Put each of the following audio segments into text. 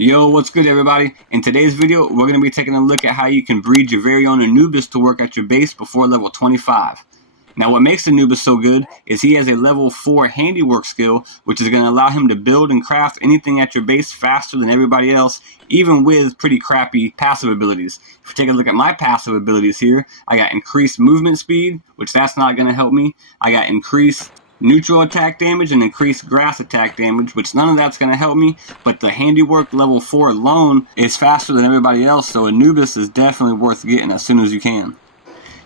Yo, what's good everybody? In today's video, we're going to be taking a look at how you can breed your very own Anubis to work at your base before level 25. Now what makes Anubis so good is he has a level 4 handiwork skill, which is going to allow him to build and craft anything at your base faster than everybody else, even with pretty crappy passive abilities. If you take a look at my passive abilities here, I got increased movement speed, which that's not going to help me. I got increased neutral attack damage and increased grass attack damage, which none of that's going to help me, but the handiwork level 4 alone is faster than everybody else, so Anubis is definitely worth getting as soon as you can.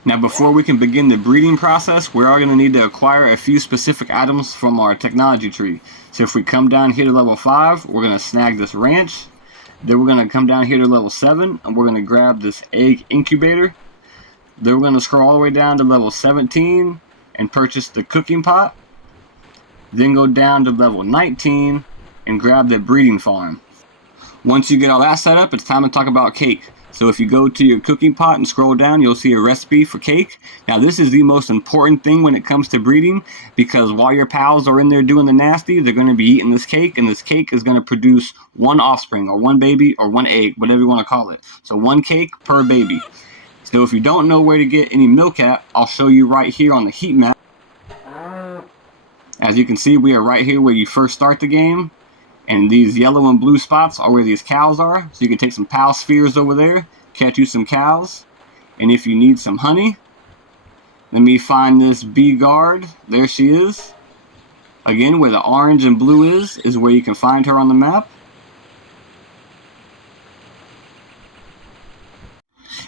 Now before we can begin the breeding process, we are going to need to acquire a few specific items from our technology tree. So if we come down here to level 5, we're going to snag this ranch. Then we're going to come down here to level 7 and we're going to grab this egg incubator. Then we're going to scroll all the way down to level 17 and purchase the cooking pot. Then go down to level 19 and grab the breeding farm. Once you get all that set up, it's time to talk about cake. So if you go to your cooking pot and scroll down, you'll see a recipe for cake. Now this is the most important thing when it comes to breeding, because while your pals are in there doing the nasty, they're going to be eating this cake, and this cake is going to produce one offspring or one baby or one egg, whatever you want to call it. So one cake per baby. So if you don't know where to get any milk at, I'll show you right here on the heat map. As you can see, we are right here where you first start the game, and these yellow and blue spots are where these cows are. So you can take some pal spheres over there, catch you some cows, and if you need some honey, let me find this bee guard. There she is. Again, where the orange and blue is where you can find her on the map.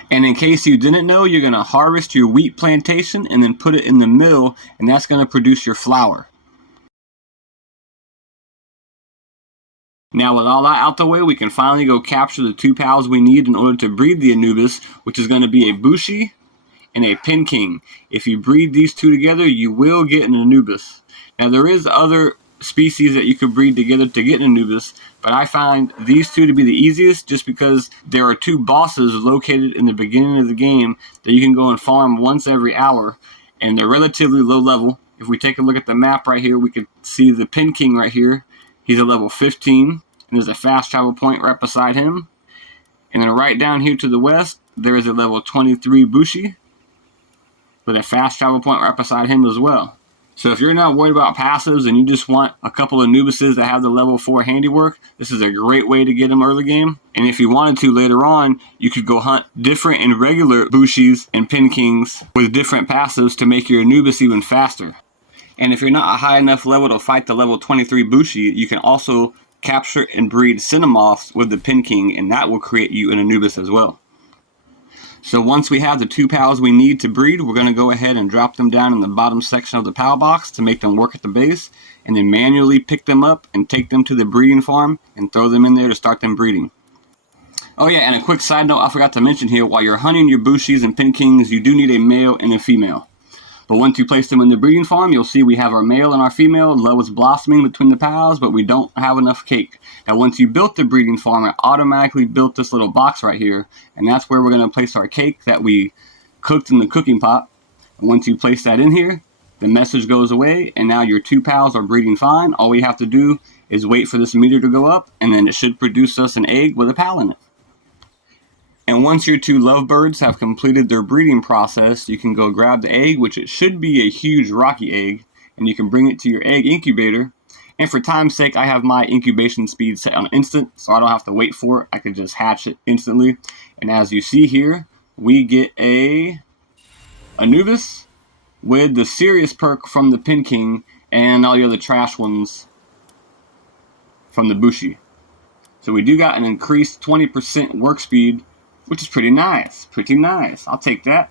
And in case you didn't know, you're going to harvest your wheat plantation and then put it in the mill, and that's going to produce your flour. Now with all that out the way, we can finally go capture the two pals we need in order to breed the Anubis, which is going to be a Bushi and a Pin King. If you breed these two together, you will get an Anubis. Now there is other species that you could breed together to get an Anubis, but I find these two to be the easiest just because there are two bosses located in the beginning of the game that you can go and farm once every hour, and they're relatively low level. If we take a look at the map right here, we can see the Pin King right here. He's a level 15, and there's a fast travel point right beside him. And then right down here to the west, there is a level 23 Bushi with a fast travel point right beside him as well. So if you're not worried about passives and you just want a couple of Anubises that have the level 4 handiwork, this is a great way to get them early game. And if you wanted to later on, you could go hunt different and regular Bushis and Pin Kings with different passives to make your Anubis even faster. And if you're not a high enough level to fight the level 23 Bushi, you can also capture and breed Cinnamoths with the Pin King, and that will create you an Anubis as well. So once we have the two pals we need to breed, we're going to go ahead and drop them down in the bottom section of the pal box to make them work at the base, and then manually pick them up and take them to the breeding farm and throw them in there to start them breeding. Oh yeah, and a quick side note I forgot to mention here, while you're hunting your Bushis and Pin Kings, you do need a male and a female. But once you place them in the breeding farm, you'll see we have our male and our female. Love is blossoming between the pals, but we don't have enough cake. Now once you built the breeding farm, it automatically built this little box right here, and that's where we're going to place our cake that we cooked in the cooking pot. And once you place that in here, the message goes away, and now your two pals are breeding fine. All we have to do is wait for this meter to go up, and then it should produce us an egg with a pal in it. And once your two lovebirds have completed their breeding process, you can go grab the egg, which it should be a huge rocky egg, and you can bring it to your egg incubator. And for time's sake, I have my incubation speed set on instant, so I don't have to wait for it. I can just hatch it instantly. And as you see here, we get a Anubis with the serious perk from the Pin King and all the other trash ones from the Bushi. So we do got an increased 20% work speed, which is pretty nice. I'll take that.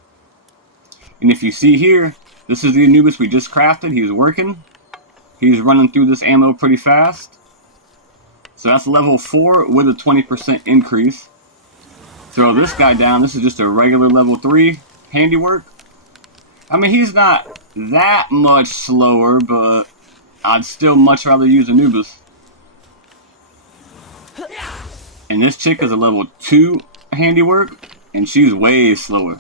And if you see here, this is the Anubis we just crafted. He's working. He's running through this ammo pretty fast. So that's level 4 with a 20% increase. Throw this guy down. This is just a regular level 3 handiwork. I mean, he's not that much slower, but I'd still much rather use Anubis. And this chick is a level 2 handiwork, and she's way slower.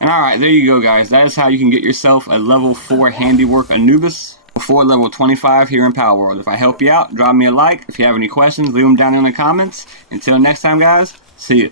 And alright, there you go guys. That is how you can get yourself a level 4 handiwork Anubis. before level 25 here in PalWorld. If I help you out, drop me a like. If you have any questions, leave them down in the comments. Until next time, guys, see ya.